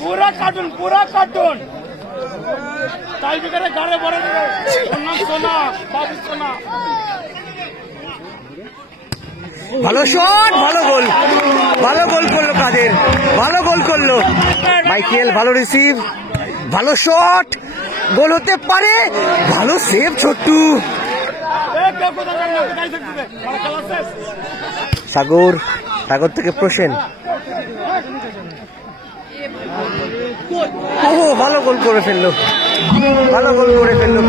पूरा cartoon tie ब्रेकारे गाड़े बड़े सोना बाबू सोना ভালো শট, ভালো গোল করলো কাদের, ভালো গোল করলো মাইকেল। ভালো রিসিভ, ভালো শট, গোল হতে পারে, ভালো সেভ ছোট্টু। সাগর থেকে প্রসেন, ওহো ভালো গোল করে ফেললো,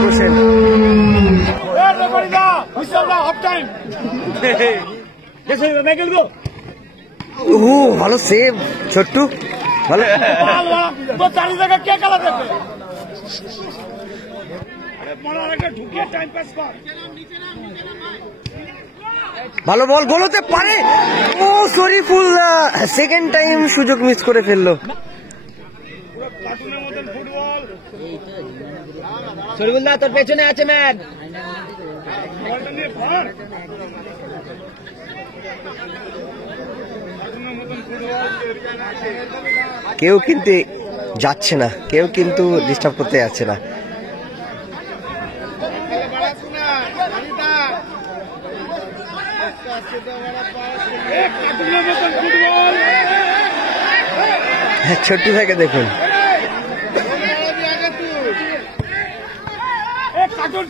প্রসেন। ভালো সেভ ছোট্টু, ভালো ভালো বল, গোল হতে পারে। ও শরীফুল সেকেন্ড টাইম সুযোগ মিস করে ফেললো। শরীফুল দা তোর পেছনে আছে ম্যান। কেউ কিন্তু যাচ্ছে না, কেউ কিন্তু ডিস্টার্ব করতে যাচ্ছে না। ছোট্টু ভাইকে দেখুন, कार्टून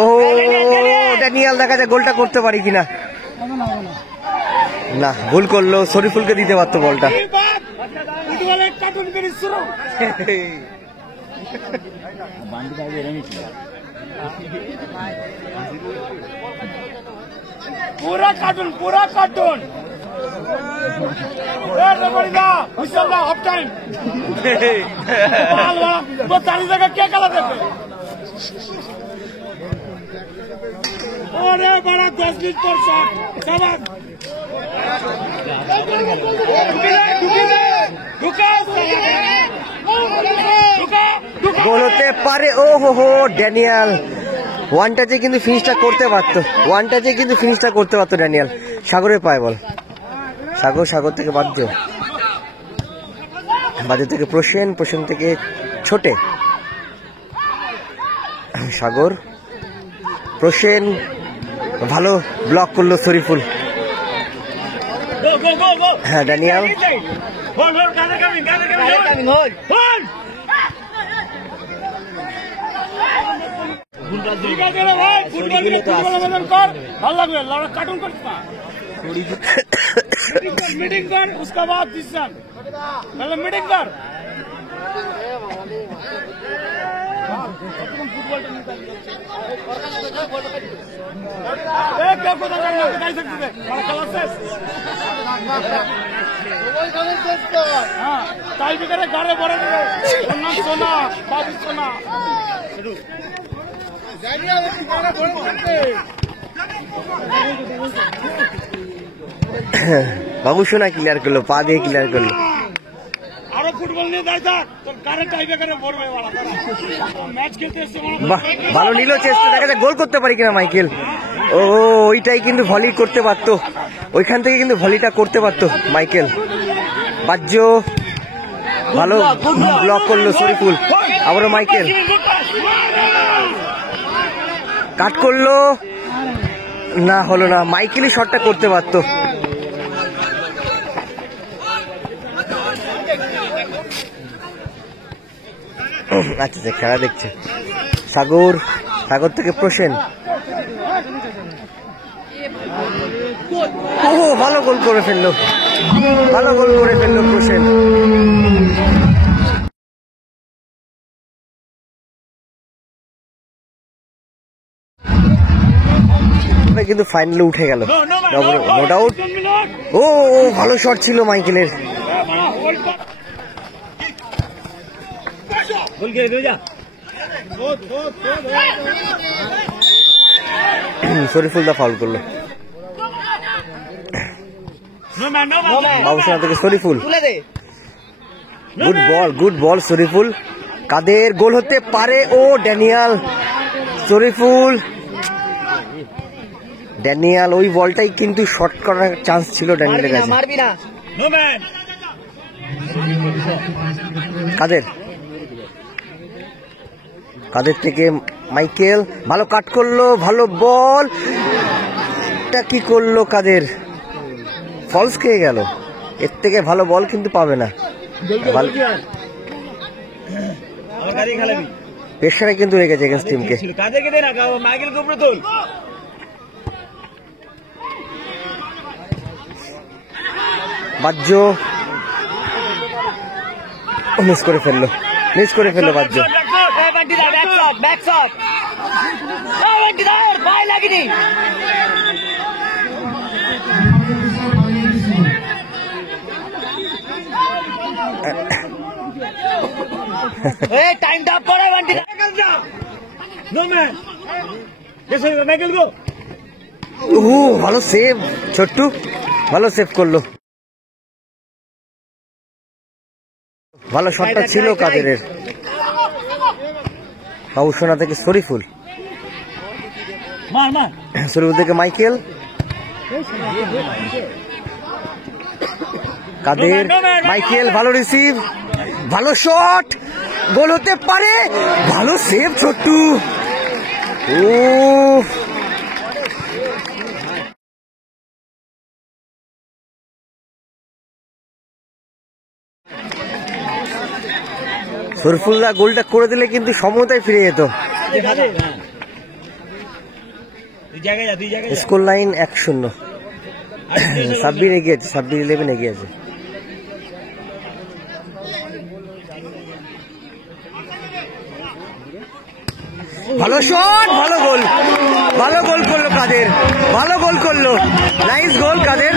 ও ড্যানিয়াল দেখা যায় গোলটা করতে পারি কিনা। না, ভুল করলো, শরীফুলকে দিতে পারতো বলটা। पूरा कार्टून हाफ टाइम तो सारी जगह क्या कला देते। अरे बड़ा 10 मिनट पर शॉट গোল হতে পারে। ও হো ড্যানিয়াল ওয়ান টাচে কিন্তু ফিনিশটা করতে পারতো, ড্যানিয়াল। সাগরের পায় বল, সাগর থেকে বাধ্য থেকে প্রসেন থেকে ছোটে। সাগর, প্রসেন, ভালো ব্লক করলো শরীফুল। হ্যাঁ ড্যানিয়াল, कार्टून मीटिंग कर, उसका बाद डिसीजन पहले मीटिंग कर। टाई ब्रेकारे गाड़े बड़े सोना बाबू सोना বাবু সোনা ক্লিয়ার করলো, পা দিয়ে ক্লিয়ার করলো। আরো ফুটবল নিয়ে দাঁড় থাক, তোর কারে টাই ব্রেকারে পড়বে ম্যাচ খেলতে এসছে। বাহ, ভালো নিল চেষ্টা, দেখা যায় গোল করতে পারি কিনা মাইকেল। ও ওইটাই কিন্তু ভলি করতে পারতো, ওইখান থেকে কিন্তু ভলিটা করতে পারতো মাইকেল। বাহ্য, ভালো ব্লক করলো শরীফুল। আবারও মাইকেল কাট করলো, না হলো না, মাইকেলই শটটা করতে পারতো। আচ্ছা খেলা দেখছে সাগর থেকে প্রসেন। ও ভালো গোল করে ফেললো, প্রসেন। কিন্তু ফাইনালে উঠে গেল, নো ডাউট। ও ভালো শট ছিল মাইকেলের। শরীফুল দা ফাউল করলো, বাবুসোনা থেকে শরীফুল। Good ball Shariful. কাদের গোল হতে পারে। ও ড্যানিয়াল শরীফুল, ড্যানিয়াল। ওই বলটাই কিন্তু শর্ট করার চান্স ছিল ড্যানিয়ালের কাছে। মারবি না। No man. কাদের কাদের থেকে মাইকেল, ভালো কাট করলো, ভালো বল। এটা কি করলো কাদের? ফলস খেয়ে গেল। এর থেকে ভালো বল কিন্তু পাবে না। প্রেশারে কিন্তু হয়ে গেছে এগেন্স্ট টিমকে। কাদেরকে দে না, মাইকেলকে উপরে তোল। বাজ্য মিস করে ফেললো, বাজ্য। টাইমটা পরে Bunty. No man. Michael go. ভালো সেভ ছোট্টু, ভালো সেভ করলো। ভালো শটটা ছিল কাদেরের। বাবুসোনা থেকে শরীফুল, শরীফুল থেকে মাইকেল। কাদের, মাইকেল, ভালো রিসিভ, ভালো শট, গোল হতে পারে। ভালো সেভ ছোট্টু। শরীফুল্লাহ গোলটা করে দিলে কিন্তু সমতায় ফিরে যেত। Score line 1-0। সাব্বির এগিয়ে আছে, সাব্বির 11 এগিয়ে আছে। ভালো শট, ভালো গোল, করলো কাদের, ভালো গোল করলো। নাইস গোল কাদের।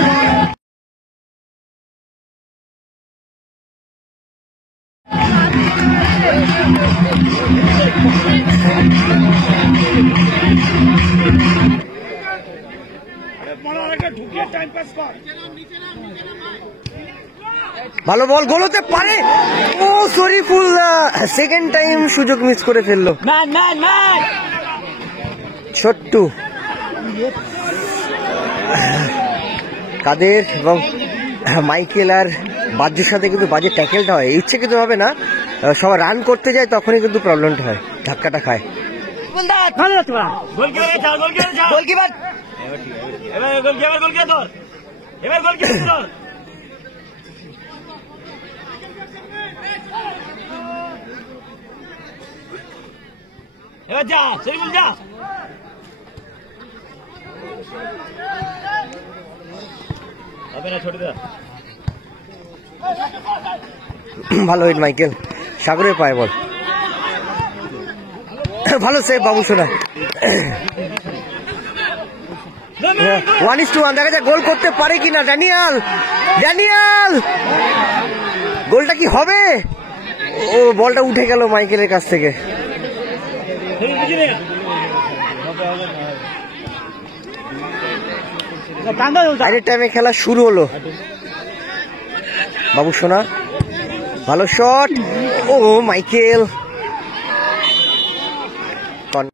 ভালো বল, গোল হতে পারে। ও শরীফুল্লাহ সেকেন্ড টাইম সুযোগ মিস করে ফেললো। ছোট্টু, কাদের এবং মাইকেল আর বাজ্যের সাথে কিন্তু বাজে ট্যাকেলটা হয়। ইচ্ছে কিন্তু হবে না, সবাই রান করতে যায় তখনই কিন্তু প্রবলেমটা হয়, ধাক্কাটা খায়। এবার যা শরীফুল যা। হবে না ছোটদা। ভালো হিট মাইকেল, সাগরের পায়ে বল। ভালো সেভ বাবুসোনা। 1-1 দেখা যায় গোল করতে পারে কিনা ড্যানিয়াল। গোলটা কি হবে? ও বলটা উঠে গেল মাইকেলের কাছ থেকে। আরেক টাইমে খেলা শুরু হলো। বাবুসোনা, ভালো শট। ও মাইকেল,